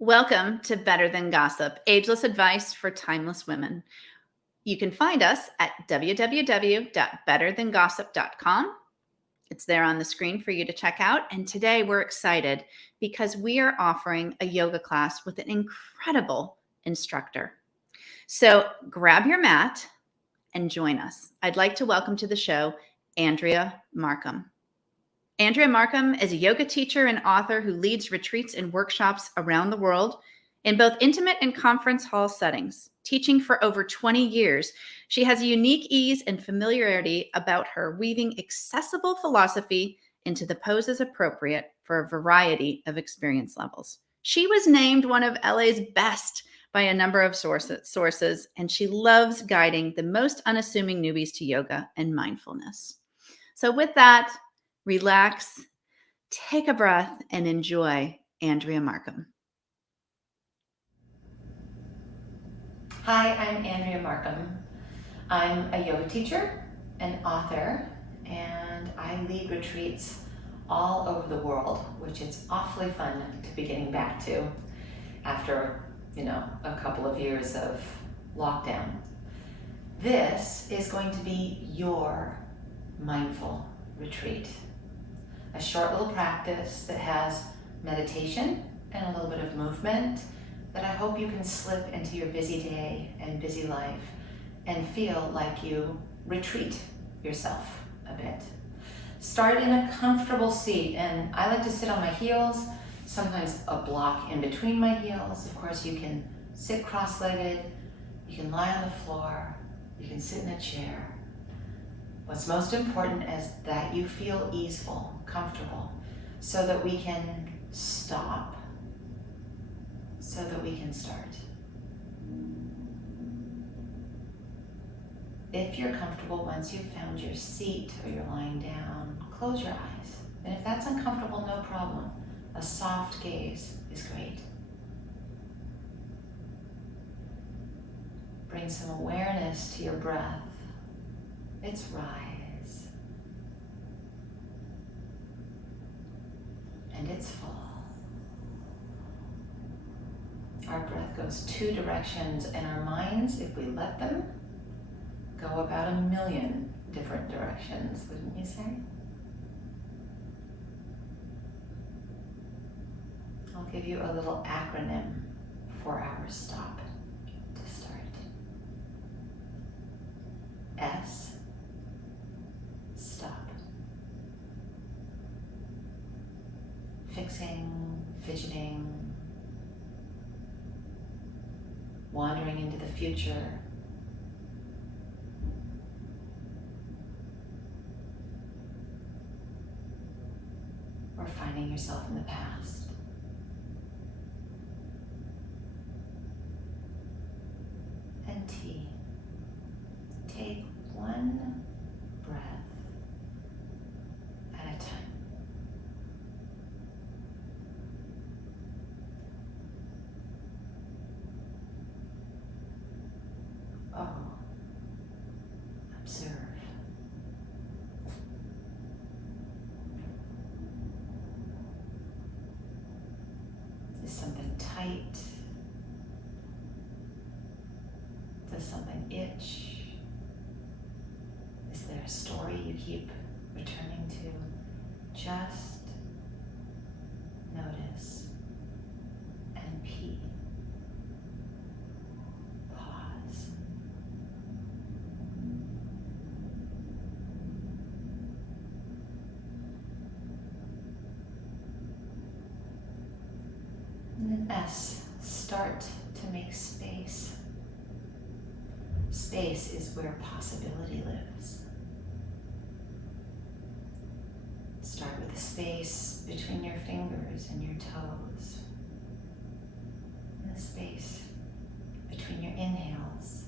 Welcome to Better Than Gossip, ageless advice for timeless women. You can find us at www.betterthangossip.com. It's there on the screen for you to check out. And today we're excited because we are offering a yoga class with an incredible instructor. So grab your mat and join us. I'd like to welcome to the show Andrea Marcum. Andrea Marcum is a yoga teacher and author who leads retreats and workshops around the world in both intimate and conference hall settings. Teaching for over 20 years, she has a unique ease and familiarity about her, weaving accessible philosophy into the poses appropriate for a variety of experience levels. She was named one of LA's best by a number of sources, and she loves guiding the most unassuming newbies to yoga and mindfulness. So with that, relax, take a breath, and enjoy Andrea Marcum. Hi, I'm Andrea Marcum. I'm a yoga teacher, an author, and I lead retreats all over the world, which it's awfully fun to be getting back to after, a couple of years of lockdown. This is going to be your mindful retreat. A short little practice that has meditation and a little bit of movement that I hope you can slip into your busy day and busy life and feel like you retreat yourself a bit. Start in a comfortable seat, and I like to sit on my heels, sometimes a block in between my heels. Of course, you can sit cross-legged, you can lie on the floor, you can sit in a chair. What's most important is that you feel easeful, comfortable, so that we can stop, so that we can start. If you're comfortable, once you've found your seat or you're lying down, close your eyes. And if that's uncomfortable, no problem. A soft gaze is great. Bring some awareness to your breath. It's rise. And it's fall. Our breath goes two directions, and our minds, if we let them, go about 1,000,000 different directions, wouldn't you say? I'll give you a little acronym for our stop to start. S, stop. Fixing, fidgeting, wandering into the future, or finding yourself in the past. And T, take one breath at a time. O, observe. Is something tight? Does something itch? Is there a story you keep returning to? Just notice. And P, pause. And then S, start to make space. Space is where possibility lives. Start with the space between your fingers and your toes. And the space between your inhales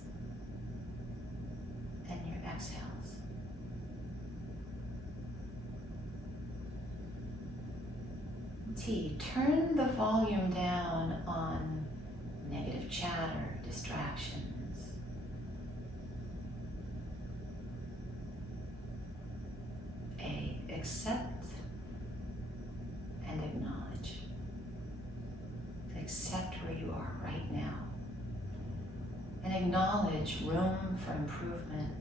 and your exhales. T, turn the volume down on negative chatter, distractions. A, accept and acknowledge. Accept you are right now. And acknowledge room for improvement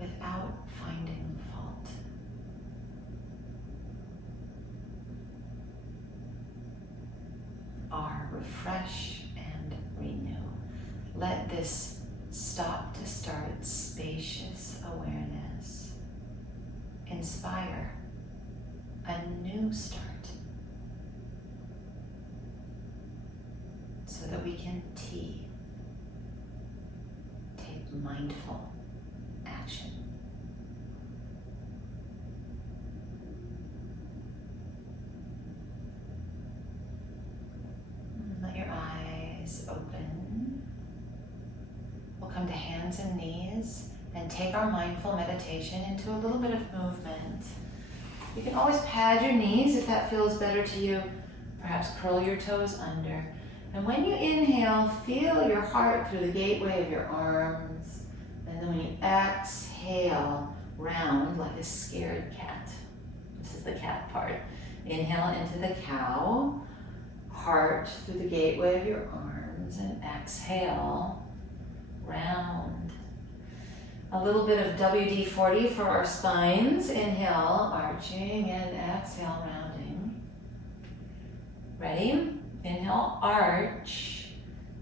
without finding fault. Refresh and renew. Let this stop to start spacious awareness inspire a new start so that we can take mindful action. Let your eyes open. We'll come to hands and knees and take our mindful meditation into a little bit of movement. You can always pad your knees if that feels better to you. Perhaps curl your toes under. And when you inhale, feel your heart through the gateway of your arms. And then when you exhale, round like a scared cat. This is the cat part. Inhale into the cow. Heart through the gateway of your arms, and exhale, round. A little bit of WD-40 for our spines. Inhale, arching, and exhale, rounding. Ready? Inhale, arch,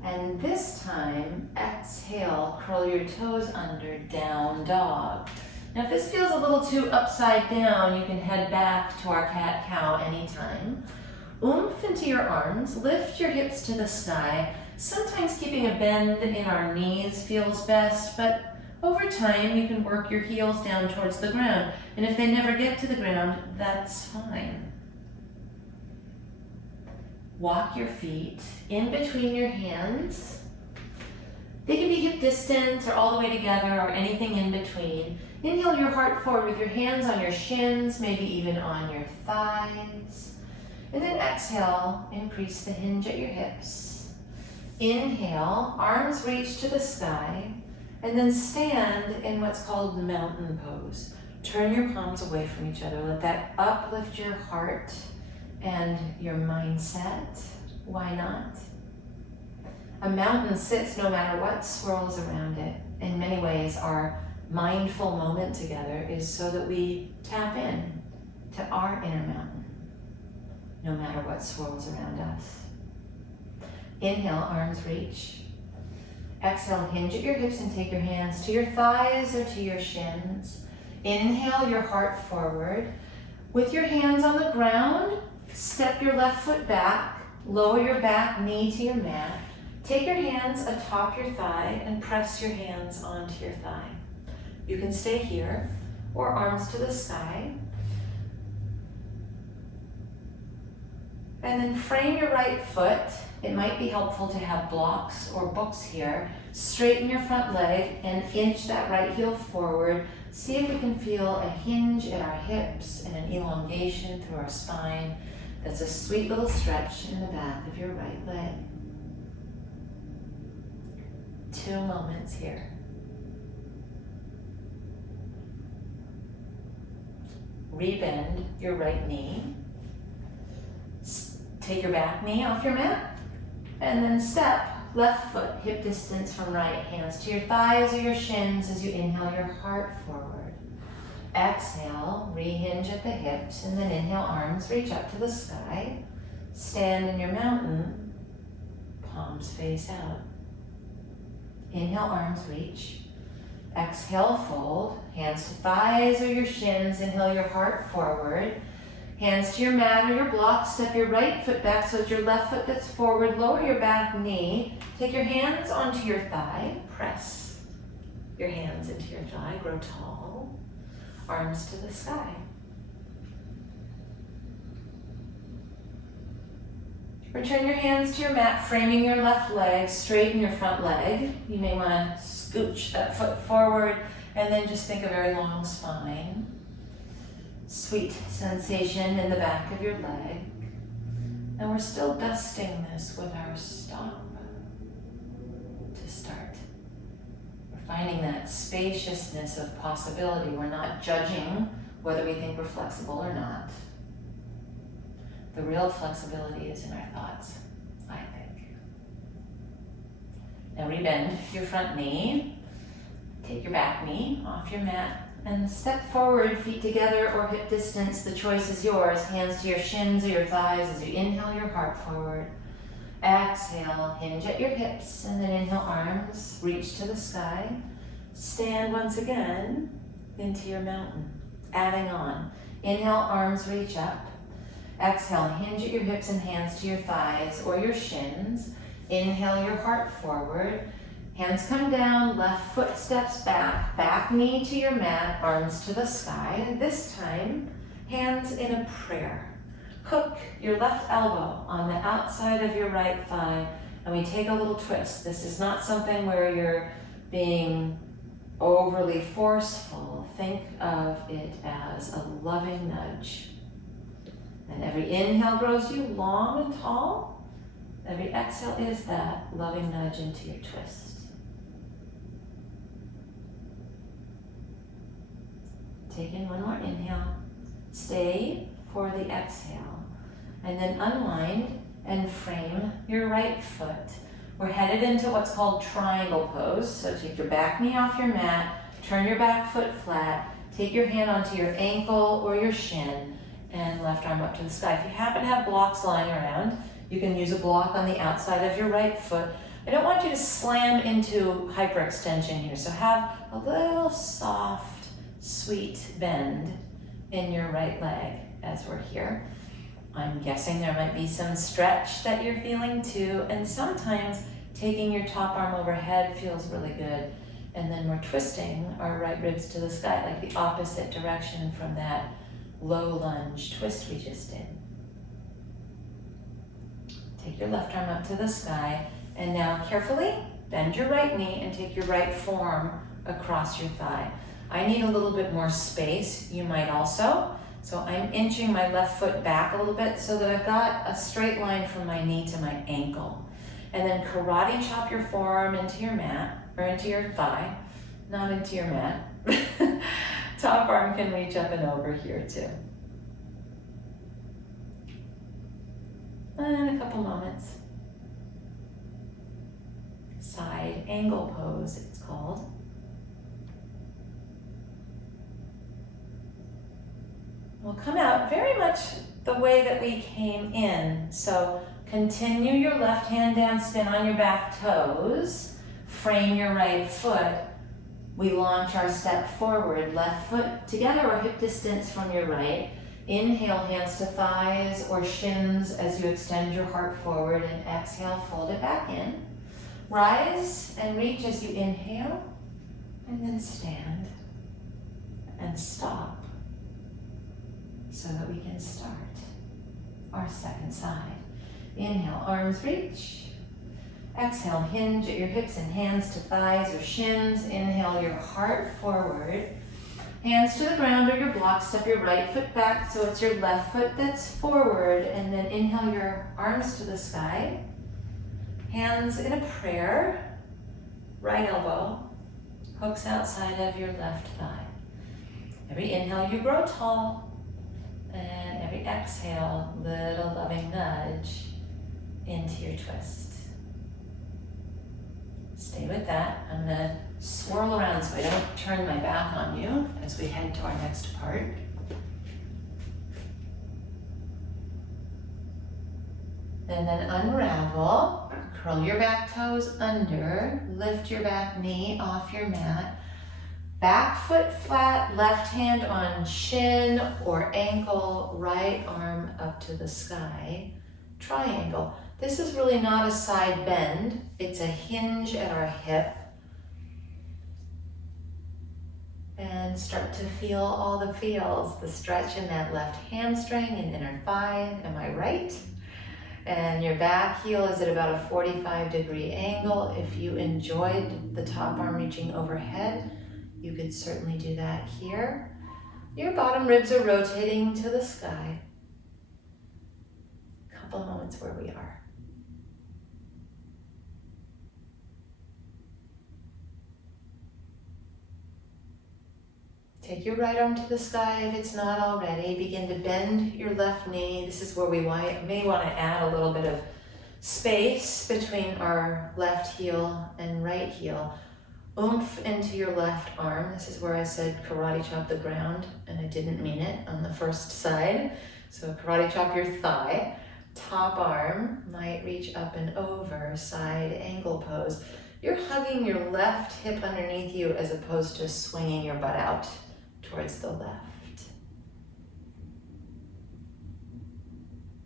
and this time, exhale, curl your toes under, down dog. Now if this feels a little too upside down, you can head back to our cat-cow anytime. Oomph into your arms, lift your hips to the sky. Sometimes keeping a bend in our knees feels best, but over time you can work your heels down towards the ground. And if they never get to the ground, that's fine. Walk your feet in between your hands. They can be hip distance or all the way together or anything in between. Inhale your heart forward with your hands on your shins, maybe even on your thighs. And then exhale, increase the hinge at your hips. Inhale, arms reach to the sky, and then stand in what's called mountain pose. Turn your palms away from each other. Let that uplift your heart and your mindset. Why not? A mountain sits no matter what swirls around it. In many ways, our mindful moment together is so that we tap in to our inner mountain, no matter what swirls around us. Inhale, arms reach. Exhale, hinge at your hips and take your hands to your thighs or to your shins. Inhale, your heart forward. With your hands on the ground, step your left foot back, lower your back knee to your mat. Take your hands atop your thigh and press your hands onto your thigh. You can stay here or arms to the sky. And then frame your right foot. It might be helpful to have blocks or books here. Straighten your front leg and inch that right heel forward. See if we can feel a hinge at our hips and an elongation through our spine. That's a sweet little stretch in the back of your right leg. 2 moments here. Rebend your right knee. Take your back knee off your mat, and then step left foot hip distance from right, hands to your thighs or your shins as you inhale your heart forward. Exhale, rehinge at the hips, and then inhale, arms reach up to the sky. Stand in your mountain, palms face out. Inhale, arms reach. Exhale, fold, hands to thighs or your shins. Inhale your heart forward. Hands to your mat or your block. Step your right foot back so it's your left foot that's forward. Lower your back knee. Take your hands onto your thigh. Press your hands into your thigh. Grow tall. Arms to the sky. Return your hands to your mat, framing your left leg. Straighten your front leg. You may want to scooch that foot forward and then just think a very long spine. Sweet sensation in the back of your leg. And we're still dusting this with our stop to start. We're finding that spaciousness of possibility. We're not judging whether we think we're flexible or not. The real flexibility is in our thoughts, I think. Now rebend your front knee. Take your back knee off your mat and step forward, feet together or hip distance. The choice is yours. Hands to your shins or your thighs as you inhale your heart forward. Exhale, hinge at your hips, and then inhale, arms reach to the sky. Stand once again into your mountain, adding on. Inhale, arms reach up. Exhale, hinge at your hips and hands to your thighs or your shins. Inhale your heart forward. Hands come down, left foot steps back, back knee to your mat, arms to the sky. And this time, hands in a prayer. Hook your left elbow on the outside of your right thigh, and we take a little twist. This is not something where you're being overly forceful. Think of it as a loving nudge. And every inhale grows you long and tall. Every exhale is that loving nudge into your twist. Take in one more inhale. Stay for the exhale. And then unwind and frame your right foot. We're headed into what's called triangle pose. So take your back knee off your mat, turn your back foot flat, take your hand onto your ankle or your shin, and left arm up to the sky. If you happen to have blocks lying around, you can use a block on the outside of your right foot. I don't want you to slam into hyperextension here, so have a little soft, sweet bend in your right leg as we're here. I'm guessing there might be some stretch that you're feeling too, and sometimes taking your top arm overhead feels really good, and then we're twisting our right ribs to the sky, like the opposite direction from that low lunge twist we just did. Take your left arm up to the sky, and now carefully bend your right knee and take your right forearm across your thigh. I need a little bit more space, you might also. So I'm inching my left foot back a little bit so that I've got a straight line from my knee to my ankle. And then karate chop your forearm into your mat, or into your thigh, not into your mat. Top arm can reach up and over here too. And a couple moments. Side angle pose, it's called. We'll come out very much the way that we came in. So continue your left hand down, spin on your back toes, frame your right foot. We launch our step forward, left foot together or hip distance from your right. Inhale, hands to thighs or shins as you extend your heart forward, and exhale, fold it back in. Rise and reach as you inhale, and then stand and stop, so that we can start our second side. Inhale, arms reach. Exhale, hinge at your hips and hands to thighs or shins. Inhale your heart forward. Hands to the ground or your block. Step your right foot back so it's your left foot that's forward. And then inhale your arms to the sky. Hands in a prayer. Right elbow hooks outside of your left thigh. Every inhale you grow tall. And every exhale, little loving nudge into your twist. Stay with that. I'm gonna swirl around so I don't turn my back on you as we head to our next part. And then unravel, curl your back toes under, lift your back knee off your mat. Back foot flat, left hand on shin or ankle, right arm up to the sky. Triangle. This is really not a side bend. It's a hinge at our hip. And start to feel all the feels, the stretch in that left hamstring and inner thigh. Am I right? And your back heel is at about a 45-degree angle. If you enjoyed the top arm reaching overhead, you could certainly do that here. Your bottom ribs are rotating to the sky. A couple moments where we are. Take your right arm to the sky if it's not already. Begin to bend your left knee. This is where we may want to add a little bit of space between our left heel and right heel. Oomph into your left arm. This is where I said karate chop the ground, and I didn't mean it on the first side. So karate chop your thigh. Top arm might reach up and over, side angle pose. You're hugging your left hip underneath you as opposed to swinging your butt out towards the left.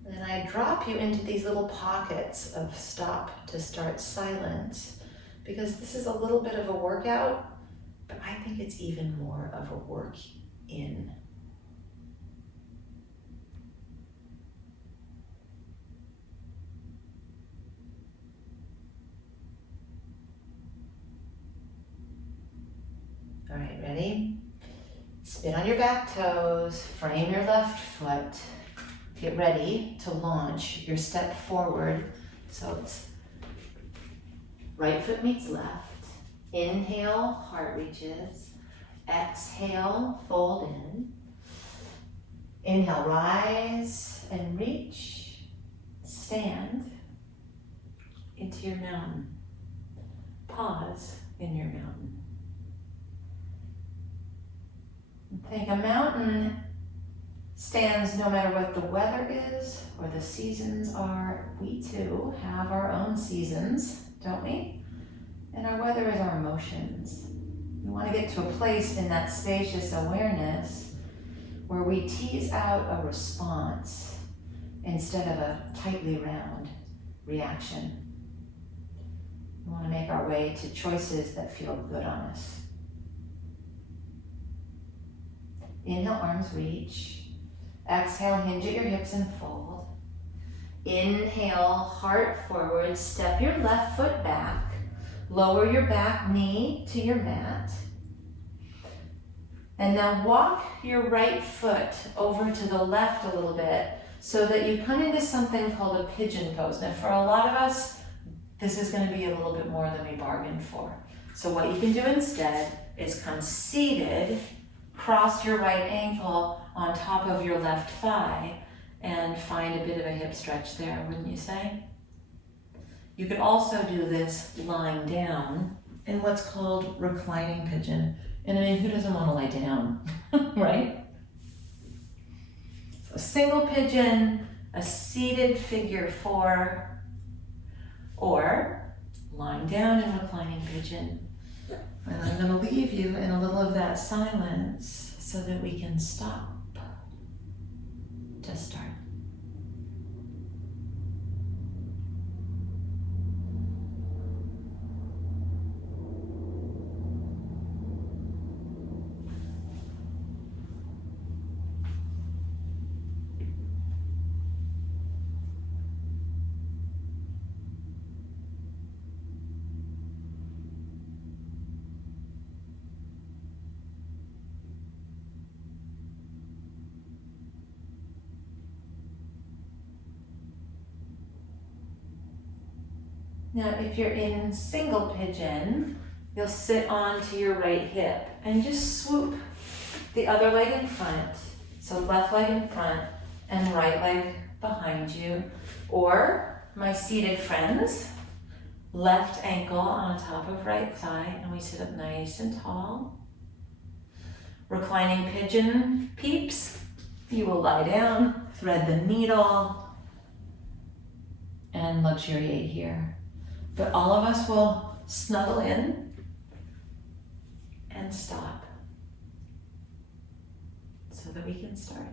And I drop you into these little pockets of stop to start silence, because this is a little bit of a workout, but I think it's even more of a work in. All right, ready? Spin on your back toes, frame your left foot. Get ready to launch your step forward. So it's right foot meets left. Inhale, heart reaches. Exhale, fold in. Inhale, rise and reach. Stand into your mountain. Pause in your mountain. Think a mountain stands no matter what the weather is or the seasons are. We too have our own seasons, don't we? And our weather is our emotions. We want to get to a place in that spacious awareness where we tease out a response instead of a tightly round reaction. We want to make our way to choices that feel good on us. Inhale, arms reach. Exhale, hinge at your hips and fold. Inhale, heart forward, step your left foot back. Lower your back knee to your mat. And now walk your right foot over to the left a little bit so that you come into something called a pigeon pose. Now for a lot of us, this is going to be a little bit more than we bargained for. So what you can do instead is come seated, cross your right ankle on top of your left thigh, and find a bit of a hip stretch there, wouldn't you say? You could also do this lying down in what's called reclining pigeon. And I mean, who doesn't want to lie down, right? So single pigeon, a seated figure four, or lying down in reclining pigeon. And I'm going to leave you in a little of that silence so that we can stop to start. Now, if you're in single pigeon, you'll sit onto your right hip and just swoop the other leg in front. So left leg in front and right leg behind you. Or, my seated friends, left ankle on top of right thigh, and we sit up nice and tall. Reclining pigeon peeps, you will lie down, thread the needle, and luxuriate here. But all of us will snuggle in and stop so that we can start.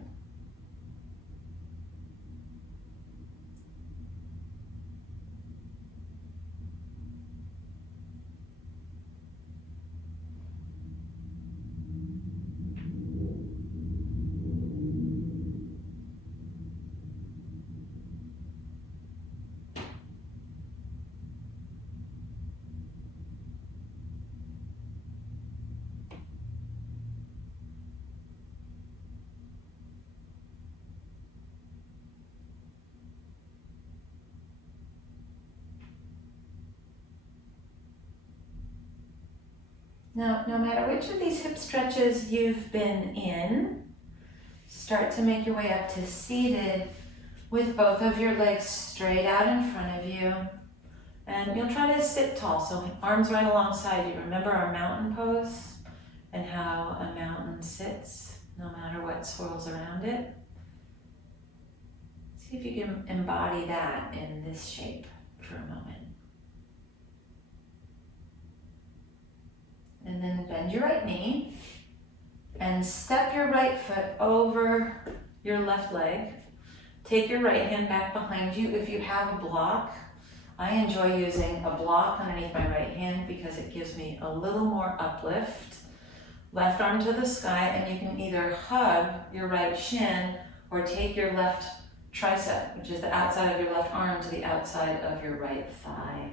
Now, no matter which of these hip stretches you've been in, start to make your way up to seated with both of your legs straight out in front of you. And you'll try to sit tall, so arms right alongside you. Remember our mountain pose and how a mountain sits no matter what swirls around it. See if you can embody that in this shape for a moment. And then bend your right knee and step your right foot over your left leg. Take your right hand back behind you. If you have a block, I enjoy using a block underneath my right hand because it gives me a little more uplift. Left arm to the sky, and you can either hug your right shin or take your left tricep, which is the outside of your left arm, to the outside of your right thigh,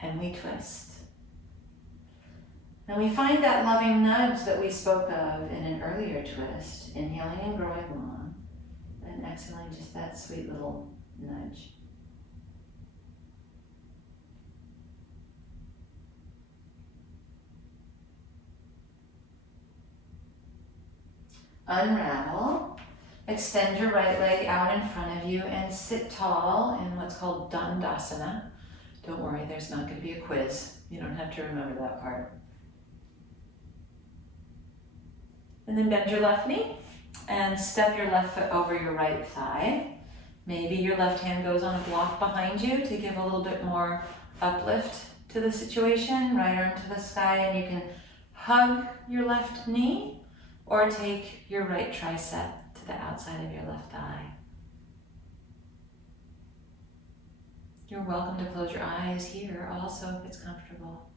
and we twist. And we find that loving nudge that we spoke of in an earlier twist, inhaling and growing long, and exhaling just that sweet little nudge. Unravel. Extend your right leg out in front of you and sit tall in what's called Dandasana. Don't worry, there's not going to be a quiz. You don't have to remember that part. And then bend your left knee and step your left foot over your right thigh. Maybe your left hand goes on a block behind you to give a little bit more uplift to the situation. Right arm to the sky, and you can hug your left knee or take your right tricep to the outside of your left thigh. You're welcome to close your eyes here also if it's comfortable.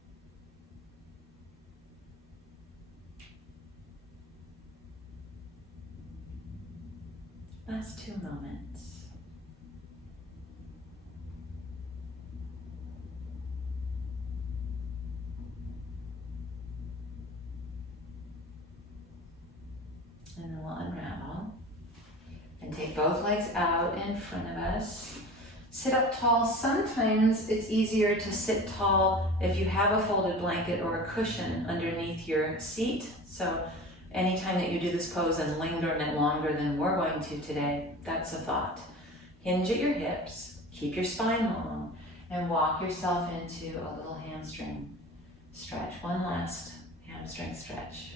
Last 2 moments. And then we'll unravel and take both legs out in front of us. Sit up tall. Sometimes it's easier to sit tall if you have a folded blanket or a cushion underneath your seat. So anytime that you do this pose and linger in it longer than we're going to today, that's a thought. Hinge at your hips, keep your spine long, and walk yourself into a little hamstring stretch. One last hamstring stretch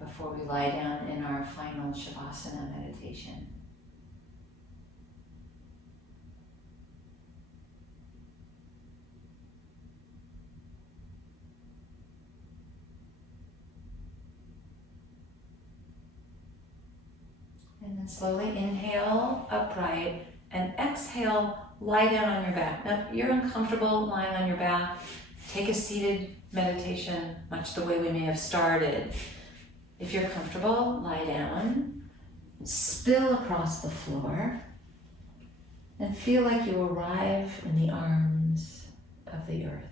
before we lie down in our final Shavasana meditation. And then slowly inhale upright and exhale, lie down on your back. Now, if you're uncomfortable lying on your back, take a seated meditation, much the way we may have started. If you're comfortable, lie down, spill across the floor, and feel like you arrive in the arms of the earth.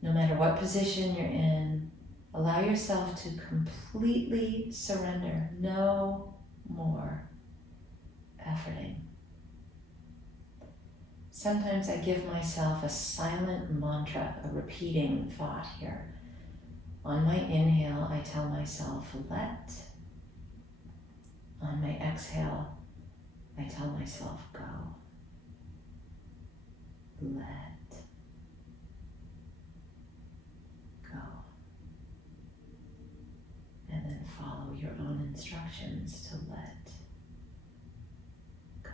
No matter what position you're in, allow yourself to completely surrender. No more efforting. Sometimes I give myself a silent mantra, a repeating thought here. On my inhale, I tell myself, let. On my exhale, I tell myself, go. Let. Go. And then follow your own instructions to let go.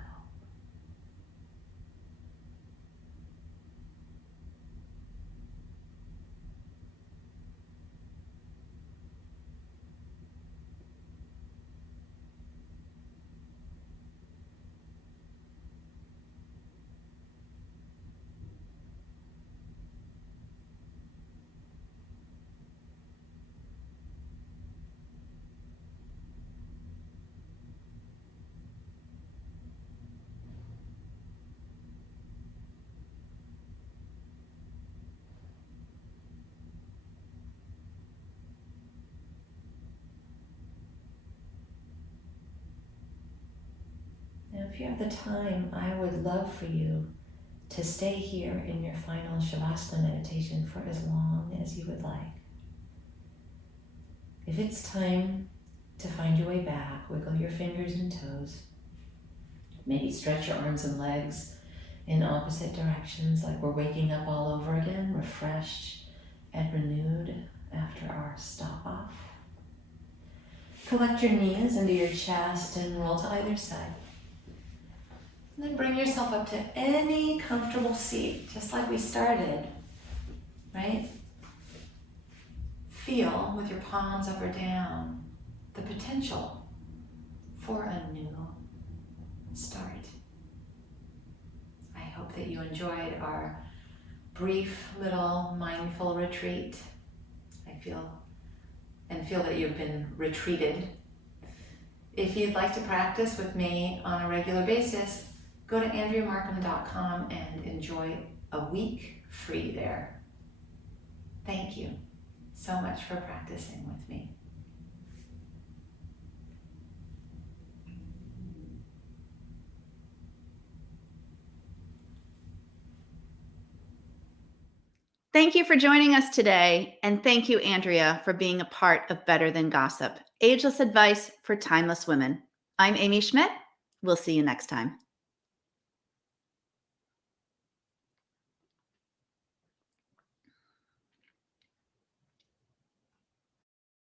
Now, if you have the time, I would love for you to stay here in your final Shavasana meditation for as long as you would like. If it's time to find your way back, wiggle your fingers and toes. Maybe stretch your arms and legs in opposite directions, like we're waking up all over again, refreshed and renewed after our stop off. Collect your knees into your chest and roll to either side. And then bring yourself up to any comfortable seat, just like we started, right? Feel with your palms up or down the potential for a new start. I hope that you enjoyed our brief little mindful retreat. I feel that you've been retreated. If you'd like to practice with me on a regular basis, go to andreamarcum.com and enjoy a week free there. Thank you so much for practicing with me. Thank you for joining us today. And thank you, Andrea, for being a part of Better Than Gossip, ageless advice for timeless women. I'm Amy Schmidt. We'll see you next time.